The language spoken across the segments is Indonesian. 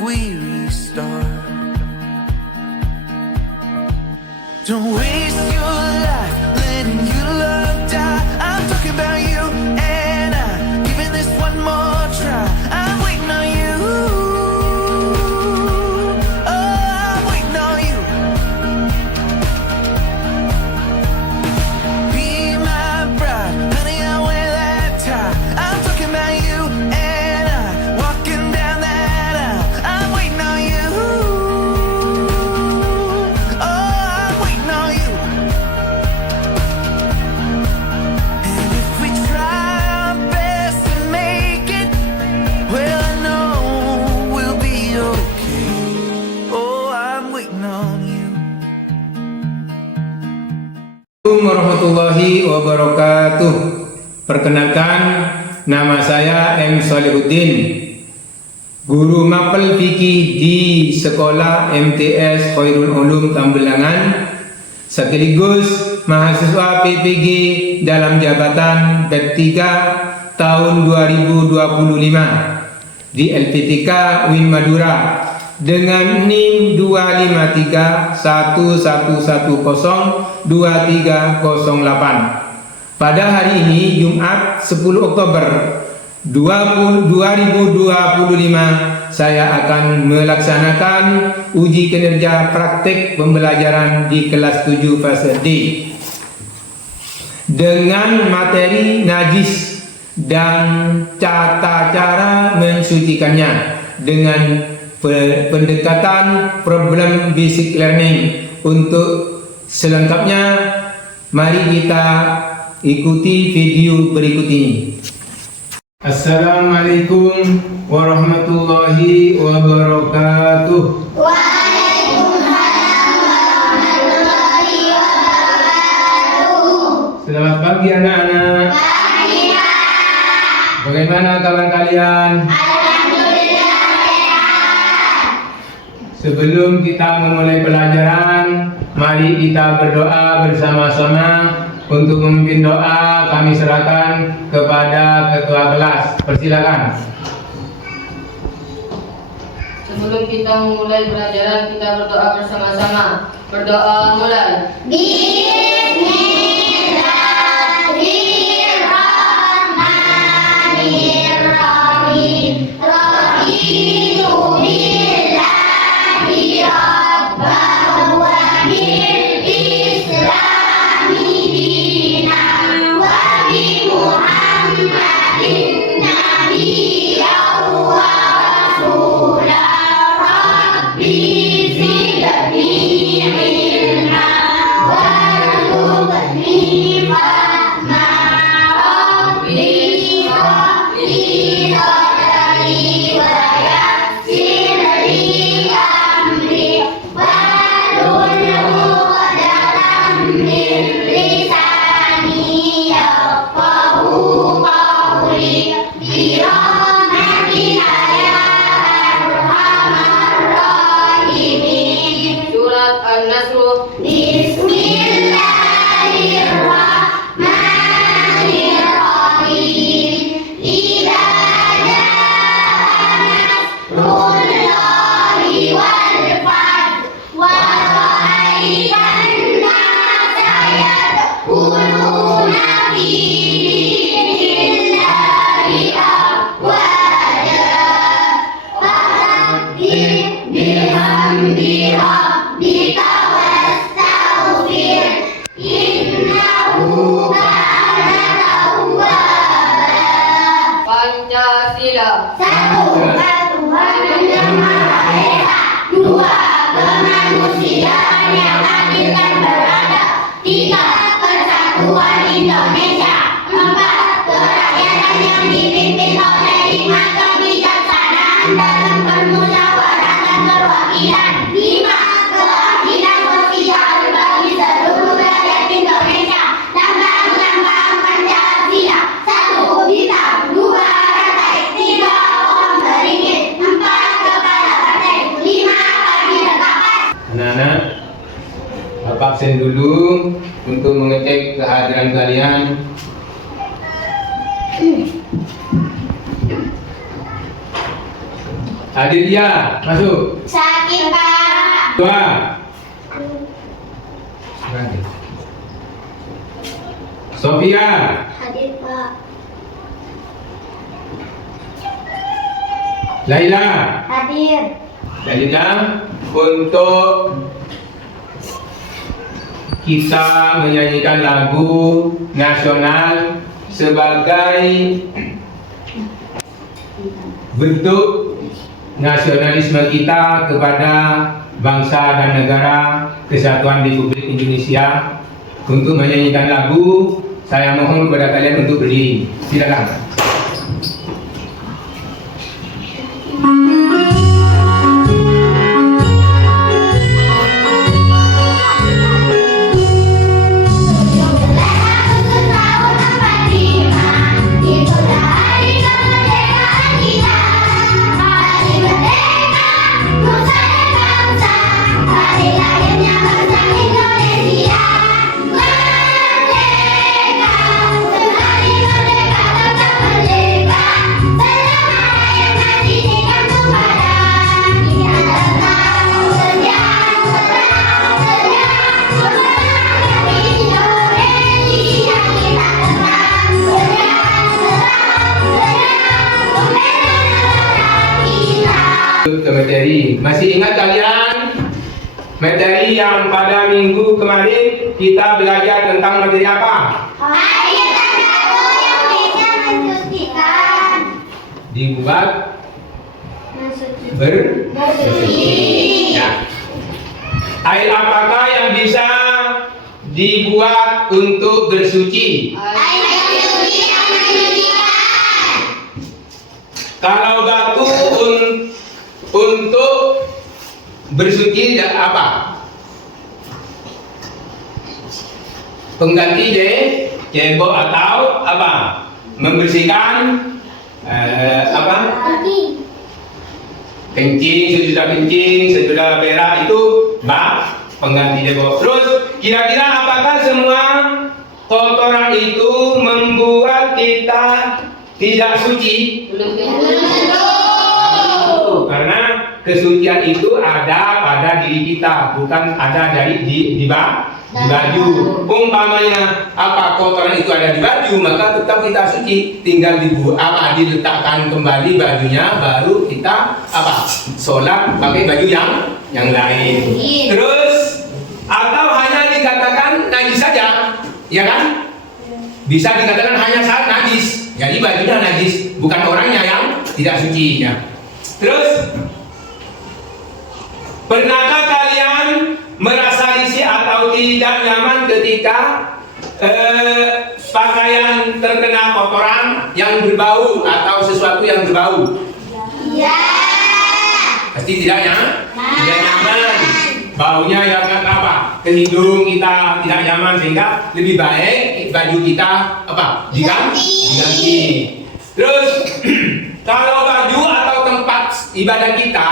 we restart? Don't waste your life letting your love die. I'm talking about you and I, giving this one more try. I'm waiting on you. Oh, I'm waiting on you. Be my bride, honey, I'll wear that tie. I'm talking about you and I, walking down that aisle. I'm waiting on you. Oh, I'm waiting on you. And if we try our best to make it, well, I know we'll be okay. Oh, I'm waiting on you. Assalamualaikum warahmatullahi wabarakatuh. Perkenalkan, nama saya M. Solihuddin, guru mapel fikih di Sekolah MTS Khairul Ulum Tambelangan, sekaligus mahasiswa PPG dalam jabatan BEP 3 tahun 2025 di LPTK UIN Madura dengan NIM 25311102308. Pada hari ini Jumat 10 Oktober 2025 saya akan melaksanakan uji kinerja praktik pembelajaran di kelas 7 fase D dengan materi najis dan tata cara mensucikannya dengan pendekatan problem basic learning. Untuk selengkapnya, mari kita ikuti video berikut ini. Assalamualaikum warahmatullahi wabarakatuh. Waalaikumsalam warahmatullahi wabarakatuh. Selamat pagi anak-anak. Pagi, Pak. Bagaimana kabar kalian? Alhamdulillah sehat. Sebelum kita memulai pelajaran, mari kita berdoa bersama-sama. Untuk memimpin doa kami serahkan kepada ketua kelas. Persilakan. Sebelum kita memulai pelajaran, kita berdoa bersama-sama. Berdoa mulai. Bismillahirrahmanirrahim. Raditu billahi rabban wa bil islami dinan wa bi Muhammadin nabiyyan wa rasulah. Rabbi zidni ilma warzuqni fahma. Rabbi shrahli sadri wa yassir li amri wahlul 'uqdatam min lisani yafqahu qawli. Birahmatika ya arhamar rahimin. Surat An-Nasr. Bismillahirrahmanirrahim. Idza jaa nasrullahi wal fath wa ra'aitan nasa yadkhuluna fi dinillahi afwaja. Fasabbih bihamdi rabbika wastaghfir innahu kana tawwaba. Pancasila. Satu Tuhan yang Maha Esa, dua kemanusiaan yang adil dan beradab, tiga persatuan Indonesia, empat kerakyatan yang dipimpin oleh hikmat kebijaksanaan dalam permusyawaratan perwakilan, lima keadilan sosial bagi seluruh rakyat Indonesia. Lambang-lambang Pancasila. Satu bintang, dua rantai, tiga pohon beringin, empat kepala partai, lima kabinet kapas. Anak-anak, Bapak absen dulu untuk mengecek kehadiran kalian. Aditya, masuk. Sakit, Pak. Dua. Sofia, Hadir, Pak. Laila. Hadir. Selanjutnya untuk kita menyanyikan lagu nasional sebagai bentuk nasionalisme kita kepada bangsa dan negara kesatuan Republik Indonesia. Untuk menyanyikan lagu, saya mohon kepada kalian untuk berdiri. Silakan. Ke materi. Masih ingat kalian materi yang pada minggu kemarin kita belajar tentang materi apa? Air dan batu yang bisa mensucikan. Dibuat Bersuci. Ya. Air apakah yang bisa dibuat untuk bersuci? Air suci yang mensucikan. Kalau batu untuk bersuci apa? Pengganti cebok atau apa? Membersihkan apa? Kencing, sesudah berak itu pengganti cebok. Terus kira-kira apakah semua kotoran itu membuat kita tidak suci? Belum tentu. Karena kesucian itu ada pada diri kita, bukan ada dari di baju. Umpamanya apa kotoran itu ada di baju, maka tetap kita suci. Tinggal diletakkan kembali bajunya, baru kita sholat pakai baju yang lain. Terus atau hanya dikatakan najis saja, ya kan? Bisa dikatakan hanya saat najis, jadi bajunya najis, bukan orangnya yang tidak suci. Ya. Terus, pernahkah kalian merasa risih atau tidak nyaman ketika pakaian terkena kotoran yang berbau atau sesuatu yang berbau? Iya. Pasti tidak nyaman. Baunya yang apa? Ke hidung kita tidak nyaman, sehingga lebih baik baju kita diganti. Terus kalau baju atau tempat ibadah kita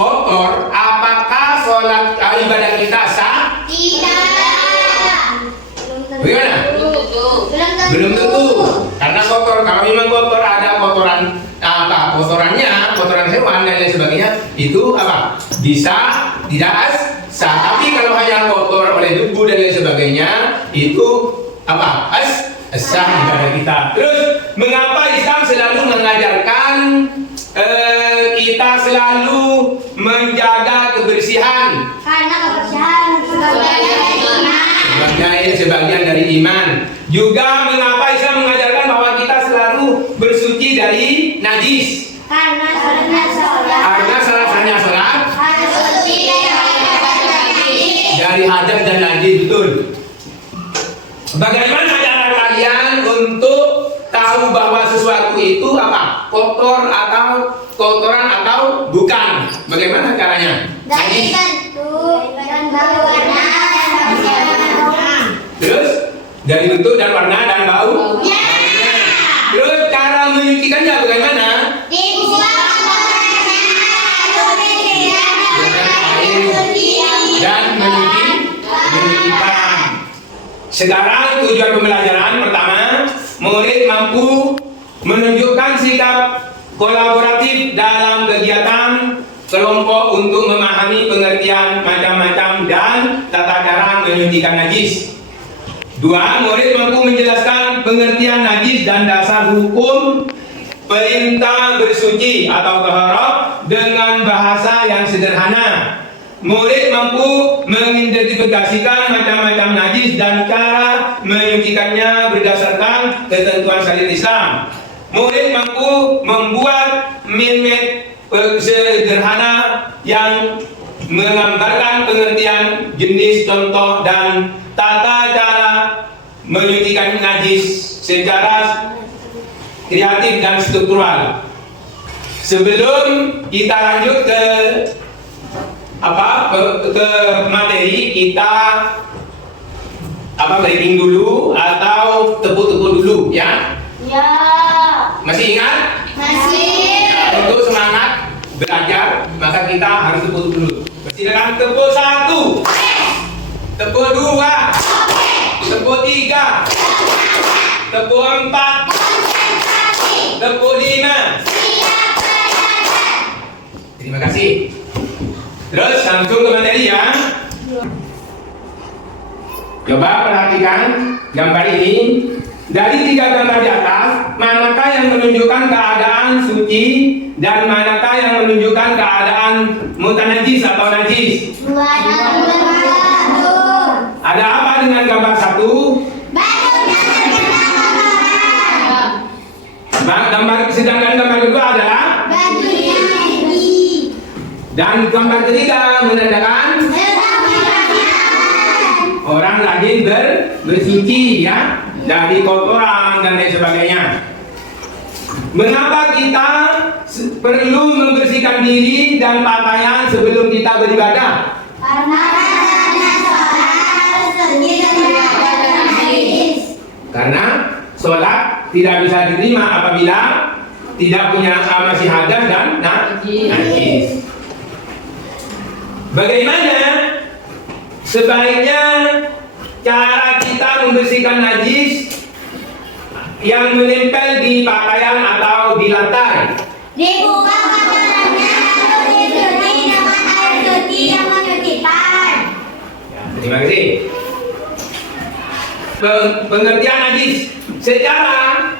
kotor, apakah sholat ibadah kita sah? Tidak. Bagaimana? Belum tentu. Karena kotor, kalau memang kotor ada kotoran hewan dan lain sebagainya, itu bisa tidak sah. Tapi kalau hanya kotor oleh debu dan lain sebagainya, itu sah ibadah kita. Terus mengapa Islam selalu mengajarkan kita selalu menjaga kebersihan? Karena kebersihan sebagian dari iman. Juga mengapa Islam mengajarkan bahwa kita selalu bersuci dari najis? Karena salah satunya sholat harus suci dari hadas dan najis, betul. Bagaimana cara kalian untuk tahu bahwa sesuatu itu kotor atau kotoran atau bukan? Bagaimana caranya? dari bentuk dan bau warna yang sama. Terus dari bentuk dan warna dan bau. Ya. Terus cara menyucikannya bagaimana? Dibuat Dan menyucikan. Sekarang tujuan pembelajaran pertama, murid mampu menunjukkan sikap kolaboratif dalam kegiatan kelompok untuk memahami pengertian macam-macam dan tata cara menyucikan najis. 2. Murid mampu menjelaskan pengertian najis dan dasar hukum perintah bersuci atau taharah dengan bahasa yang sederhana. Murid mampu mengidentifikasikan macam-macam najis dan cara menyucikannya berdasarkan ketentuan syariat Islam. Murid mampu membuat meme sederhana yang menggambarkan pengertian, jenis, contoh, dan tata cara menyucikan najis secara kreatif dan struktural. Sebelum kita lanjut ke materi, kita breaking dulu atau tepuk-tepuk dulu ya. Ya. Masih ingat? Masih. Untuk semangat belajar maka kita harus tepuk dulu. Silakan tepuk 1, tepuk 2, tepuk 3, tepuk 4, tepuk 5. Terima kasih. Terus langsung ke materi ya. Coba perhatikan gambar ini. Dari 3 gambar di atas, manakah yang menunjukkan keadaan suci dan manakah yang menunjukkan keadaan mutanajis atau najis? Ada apa dengan gambar 1? Sedangkan gambar kedua adalah dan gambar ketiga menandakan orang rajin bersuci ya dari kotoran dan lain sebagainya. Mengapa kita perlu membersihkan diri dan pakaian sebelum kita beribadah? Karena sholat tidak bisa diterima apabila tidak punya masih hadas dan najis. Bagaimana sebaiknya cara kita membersihkan najis yang menempel di pakaian atau di lantai? Dibuka kotorannya lalu dicuci dengan air suci yang menyucikan. Terima kasih. Pengertian najis secara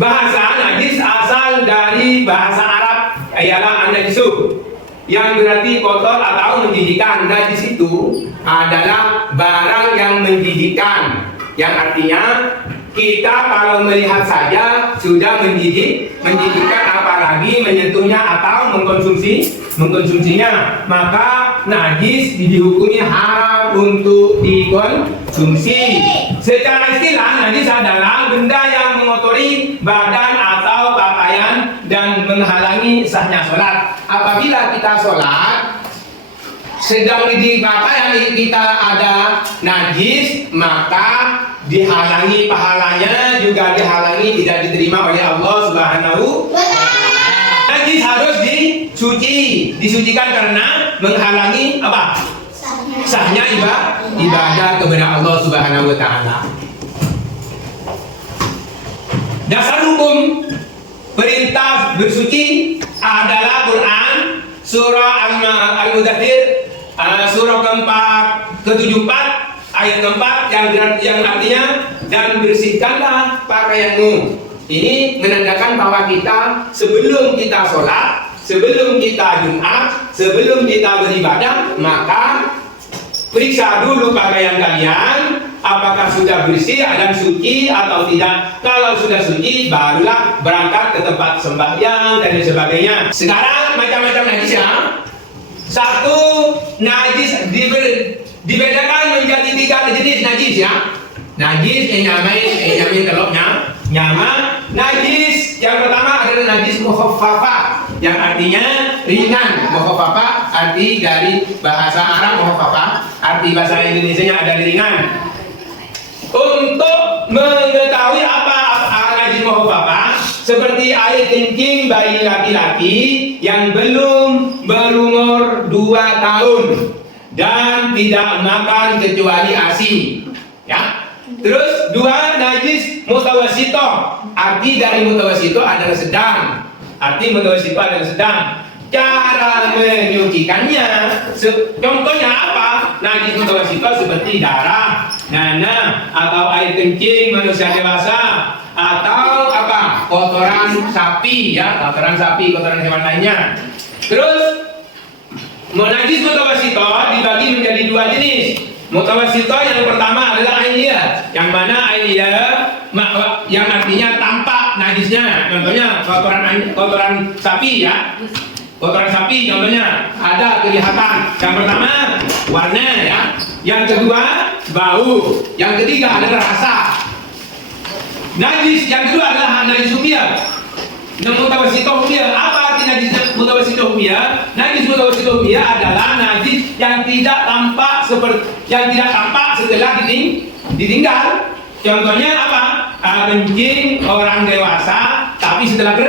bahasa najis asal dari bahasa Arab ialah an-najisu, yang berarti kotor atau menjijikkan. Najis itu adalah barang yang menjijikkan, yang artinya kita kalau melihat saja sudah menjijikkan, apalagi menyentuhnya atau mengkonsumsinya, maka najis dihukumi haram untuk dikonsumsi. Secara istilah, najis adalah benda yang mengotori badan atau pakaian dan menghalangi sahnya sholat. Apabila kita sholat sedang di pakaian kita ada najis, maka dihalangi pahalanya, juga dihalangi tidak diterima oleh Allah Subhanahu wa Ta'ala. Najis harus disucikan karena menghalangi apa? Sahnya ibadah kepada Allah Subhanahu wa Ta'ala. Dasar hukum perintah bersuci adalah Quran surah Al-Mudaththir surah ke-74 ayat ke-4 yang artinya dan bersihkanlah pakaianmu. Ini menandakan bahwa kita sebelum kita sholat, sebelum kita Jumat, sebelum kita beribadah, maka periksa dulu pakaian kalian apakah sudah bersih dan suci atau tidak. Kalau sudah suci, barulah berangkat ke tempat sembahyang dan sebagainya. Sekarang macam-macam najis ya. Satu, najis dibedakan menjadi 3 jenis najis ya. Najis enyamin teloknya nyama. Najis yang pertama adalah najis mukhaffafah, yang artinya ringan. Mukhaffafah arti dari bahasa Arab, mukhaffafah arti bahasa Indonesianya ada ringan. Untuk mengetahui apa najis mukhaffafah, seperti air kencing bayi laki-laki yang belum berumur 2 tahun dan tidak makan kecuali ASI ya. Terus dua, najis mutawasito. Arti dari mutawasito adalah sedang. Arti mutawasito adalah sedang. Cara menyucikannya, contohnya apa? Najis mutawasito seperti darah, nanah, atau air kencing manusia dewasa, atau apa? Kotoran sapi, ya, kotoran sapi, kotoran hewan lainnya. Terus najis mutawasito dibagi menjadi dua jenis. Mutawasito yang pertama adalah ainiyah, yang mana ainiyah yang artinya tampak najisnya. Contohnya kotoran sapi, ya. Kotoran sapi contohnya ada kelihatan. Yang pertama warna, ya. Yang kedua bau. Yang ketiga adalah rasa. Najis yang kedua adalah najis humiyah. Mutawasito humiyah. Apa arti najis mutawasito humiyah? Najis mutawasito humiyah adalah najis yang tidak tampak setelah ditinggal. Contohnya apa? Kencing orang dewasa tapi setelah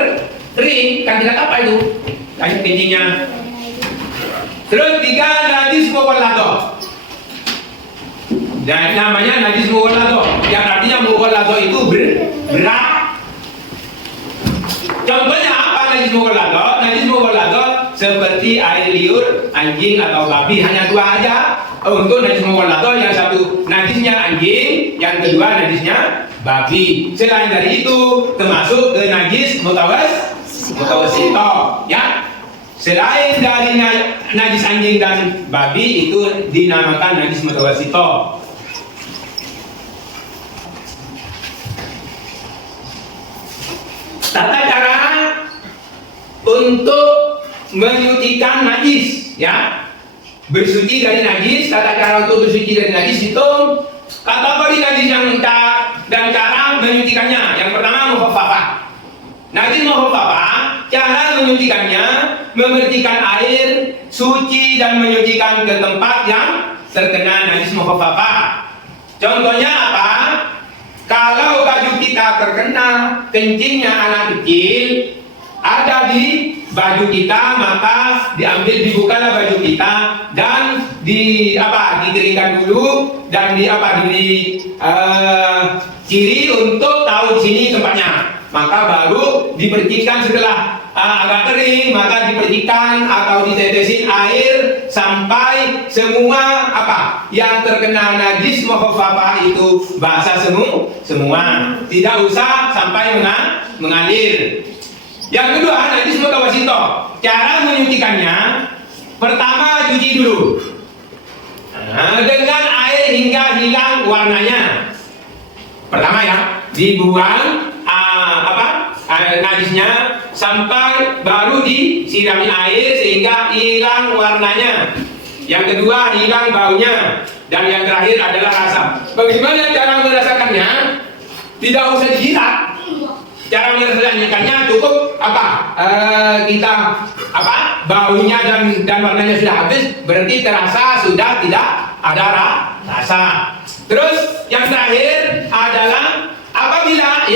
kering, kan tidak apa itu kencingnya. Terus tiga, najis mughalladzah. Dan namanya najis mughalladzah, yang artinya mughalladzah itu berat. Contohnya apa najis mughalladzah? Najis mughalladzah seperti air liur anjing atau babi, hanya dua aja. Untuk najis mughalladzah, yang satu najisnya anjing, yang kedua najisnya babi. Selain dari itu termasuk ke najis mutawasito, ya. Selain dari najis anjing dan babi itu dinamakan najis mutawasito. Tata cara untuk menyucikan najis, ya. Bersuci dari najis, tata cara untuk bersuci dari najis itu kategori najis dan cara menyucikannya. Yang pertama mukhaffafah. Najis mukhaffafah, cara menyucikannya membersihkan air suci dan menyucikan ke tempat yang terkena najis mukhaffafah. Contohnya apa? Kalau baju kita terkena kencingnya anak kecil ada di baju kita, maka dibukalah baju kita dan dikeringkan dulu dan ciri untuk tahu sini tempatnya. Maka baru dipercikan setelah agak kering, maka dipercikan atau ditetesin air sampai semua yang terkena najis mukhaffafah itu basah semua. Tidak usah sampai mengalir. Yang kedua, najis mutawasito. Cara menyucikannya, pertama cuci dulu dengan air hingga hilang warnanya. Pertama, ya, dibuang najisnya sampai baru disirami air sehingga hilang warnanya. Yang kedua, hilang baunya. Dan yang terakhir adalah rasa. Bagaimana cara merasakannya? Tidak usah dijilat. Cara merasakannya cukup baunya dan warnanya sudah habis, berarti terasa sudah tidak ada rasa. Terus yang terakhir adalah apabila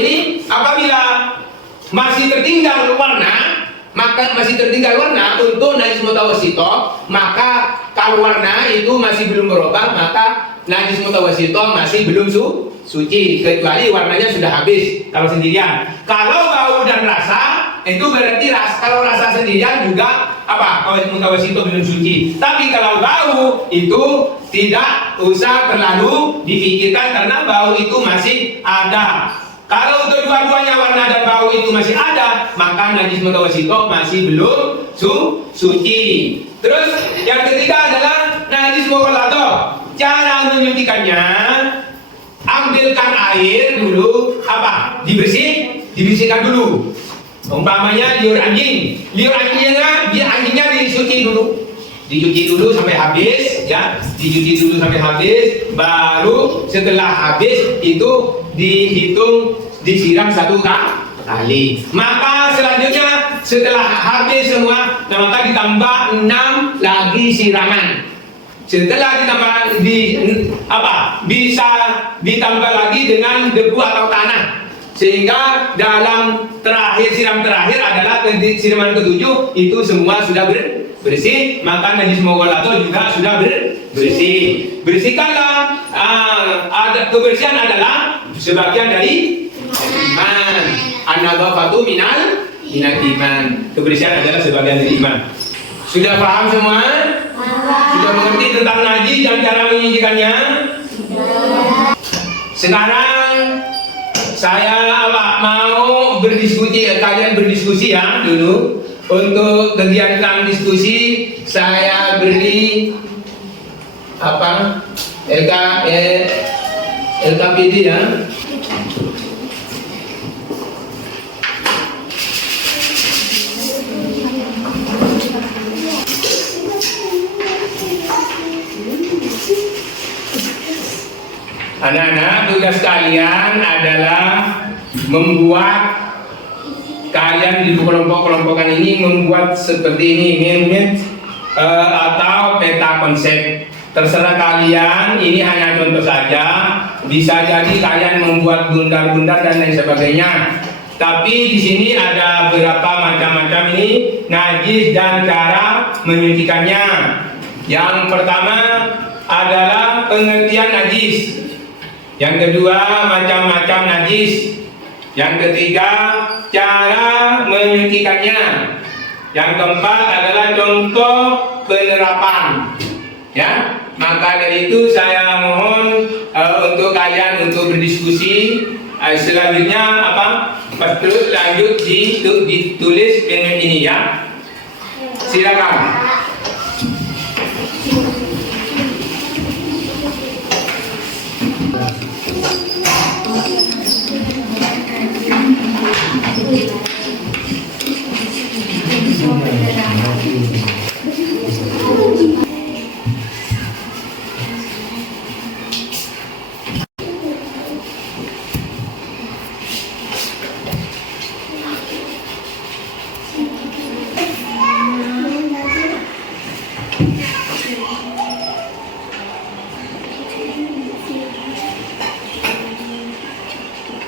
masih tertinggal warna, untuk najis mutawasito, maka kalau warna itu masih belum berubah, maka najis mutawasito masih belum suci, kecuali warnanya sudah habis kalau sendirian. Kalau bau dan rasa itu berarti kalau rasa sendirian juga kalau mutawasito belum suci. Tapi kalau bau itu tidak usah terlalu dipikirkan karena bau itu masih ada. Kalau untuk dua-duanya warna dan bau itu masih ada, maka najis mutawasito masih belum suci. Terus yang ketiga adalah najis mughalladzah. Cara menyucikannya, ambilkan air dulu, dibersihkan dulu. Umpamanya liur anjingnya dicuci dulu sampai habis, ya, baru setelah habis itu dihitung disiram satu kali. Maka selanjutnya setelah habis semua, maka ditambah 6 lagi siraman. Setelah bisa ditambah lagi dengan debu atau tanah, sehingga dalam siram terakhir adalah siraman ke-7 itu semua sudah bersih, maka najis mughalladzah juga sudah bersih. Bersihkanlah kebersihan adalah sebagian dari iman. An-nadhafatu minal iman. Kebersihan adalah sebagian dari iman. Sudah paham semua? Sudah mengerti tentang najis dan cara menyucikannya? Sekarang saya mau berdiskusi, kalian berdiskusi ya dulu. Untuk kegiatan diskusi saya beri apa? LKPD ya. Anak-anak, tugas kalian adalah membuat, kalian di kelompok-kelompokan ini membuat seperti ini, meme atau peta konsep. Terserah kalian, ini hanya contoh saja. Bisa jadi kalian membuat bundar-bundar dan lain sebagainya. Tapi di sini ada beberapa macam-macam ini najis dan cara menyucikannya. Yang pertama adalah pengertian najis. Yang kedua, macam-macam najis. Yang ketiga, cara menyucikannya. Yang keempat adalah contoh penerapan. Ya, maka dari itu saya mohon untuk kalian untuk berdiskusi. Selanjutnya apa? Terus lanjut ditulis dengan ini ya. Silakan.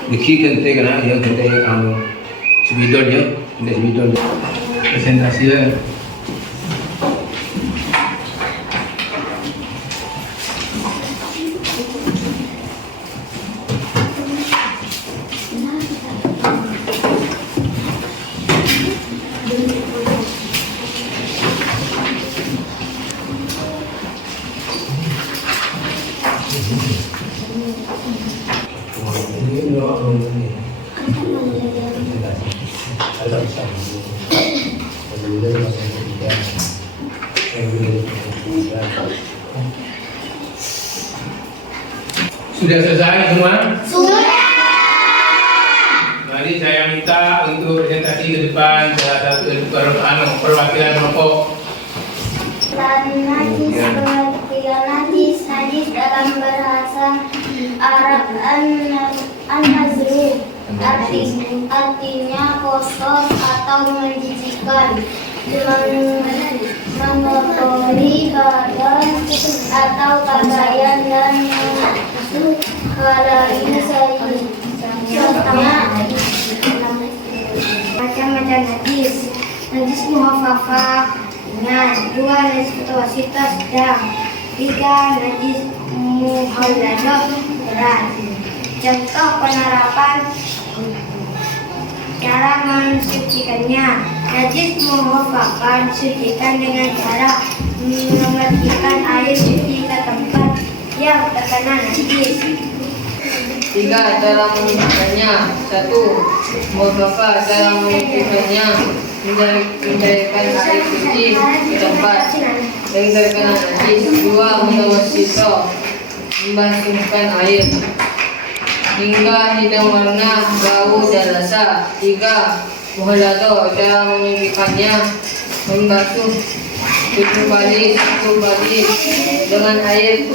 Diksi kente kena yang kente sebidon ya, kente sebidon presentasi ya. Sudah selesai semua? Sudah. Mari saya minta untuk presentasi ke depan salah satu perwakilan kelompok. Najis, pengertian najis. Najis dalam bahasa Arab an-nazru, artinya kotor atau menjijikkan, mengotori badan atau pakaian dan menghalaini serta macam-macam najis. Najis muhafafah dengan 2 najis mutawasitah sedang, 3 najis muhalladah berat. Contoh penerapan cara mensucikannya. Najis muhafafah disucikan dengan cara memetikkan air suci ke tempat yang terkena najis. 3. Cara menyucikannya. 1. Muhafafah cara menyucikannya mencairkan air suci ke tempat yang terkena najis. 2. Mutawasito membasuhkan air hingga hitam warna, bau dan rasa. 3. Muhallado cara menyucikannya membasuh 7 kali dengan air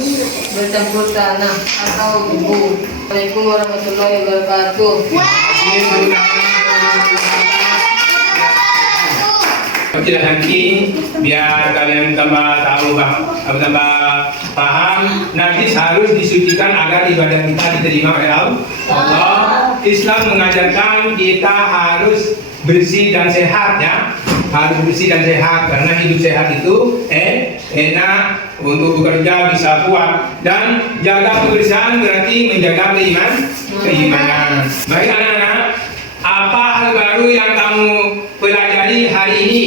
bercampur tanah atau debu. Assalamualaikum warahmatullahi wabarakatuh. Tidak nanti biar kalian tambah tahu tambah paham, najis harus disucikan agar ibadah kita diterima oleh Allah. Islam mengajarkan kita harus bersih dan sehat ya, harus bersih dan sehat karena hidup sehat itu enak untuk bekerja, bisa kuat. Dan jaga kebersihan berarti menjaga keimanan. Baik anak-anak, apa hal baru yang kamu pelajari hari ini?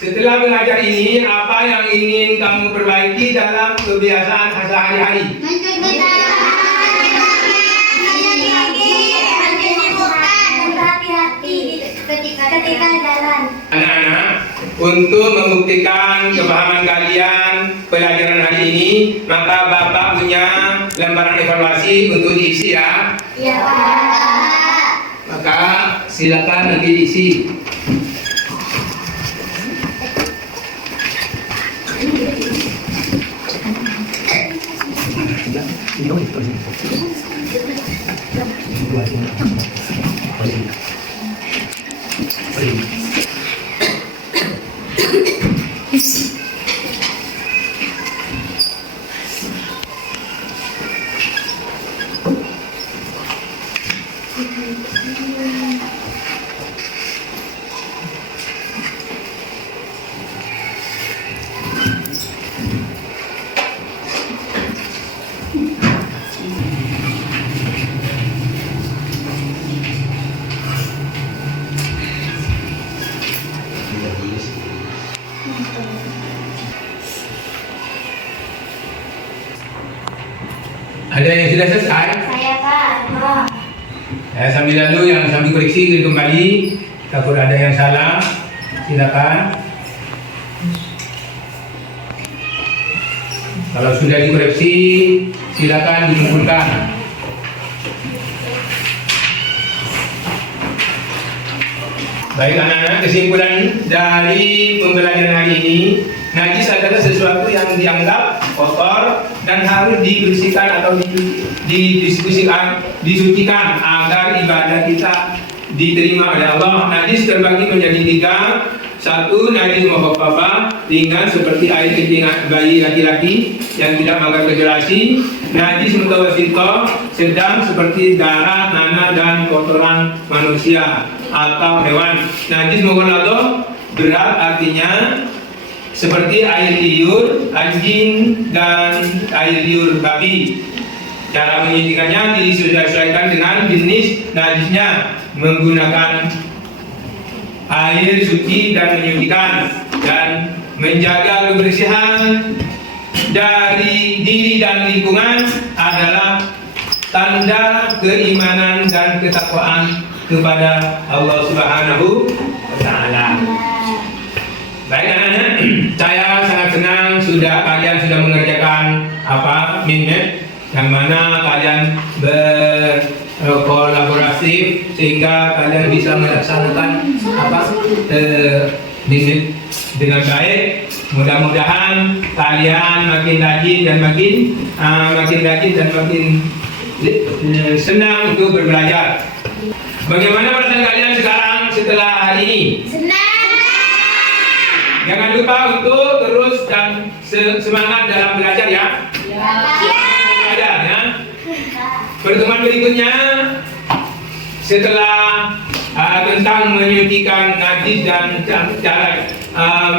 Setelah belajar ini, apa yang ingin kamu perbaiki dalam kebiasaan sehari-hari? Ketika jalan. Anak-anak, untuk membuktikan kepahaman kalian pelajaran hari ini, maka Bapak punya lembaran evaluasi untuk diisi ya. Iya, Pak. Maka silakan nanti diisi. Ada yang sudah selesai? Saya, Pak. Oh. Ya, sambil lalu yang sambil koreksi kembali. Takut ada yang salah, silakan. Kalau sudah dikoreksi, silakan dikumpulkan. Baik anak-anak, kesimpulan dari pembelajaran hari ini, najis adalah sesuatu yang dianggap kotor dan harus dibersihkan atau disucikan agar ibadah kita diterima oleh Allah. Najis terbagi menjadi 3. 1. Najis mukhaffafa, ringan seperti air kencing bayi laki-laki yang tidak menganggap kejelasi. Najis mutawassithah, sedang seperti darah, nanah dan kotoran manusia atau hewan. Najis mughalladhah, berat artinya seperti air liur anjing dan air liur babi. Cara menyucikannya disesuaikan dengan jenis najisnya, menggunakan air suci dan menyucikan, dan menjaga kebersihan dari diri dan lingkungan adalah tanda keimanan dan ketakwaan kepada Allah Subhanahu wa Ta'ala. Baik anak-anak, saya sangat senang kalian sudah mengerjakan minute yang mana kalian berkolaborasi sehingga kalian bisa melaksanakan minute dengan baik. Mudah-mudahan kalian makin rajin dan makin senang untuk berbelajar. Bagaimana perasaan kalian sekarang setelah hari ini? Jangan lupa untuk terus dan semangat dalam belajar ya. Belajar ya. Pertemuan berikutnya setelah tentang menyucikan najis dan cara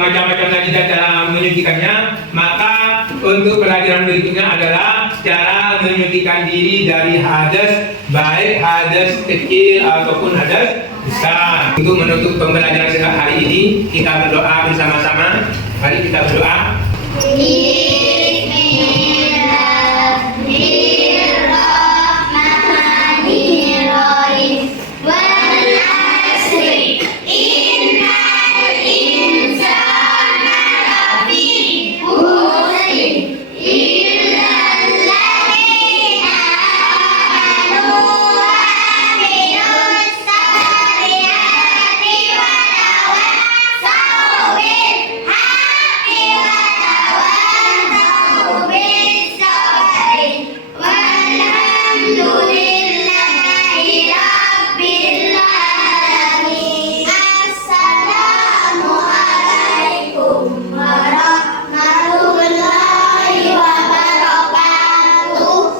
macam-macam najis dan cara menyucikannya, maka untuk pelajaran berikutnya adalah cara menyucikan diri dari hadas, baik hadas kecil ataupun hadas besar. Untuk menutup pembelajaran hari ini, kita berdoa bersama-sama. Mari kita berdoa.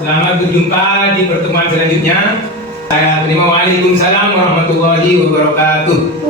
Selamat berjumpa di pertemuan selanjutnya. Waalaikumsalam warahmatullahi wabarakatuh.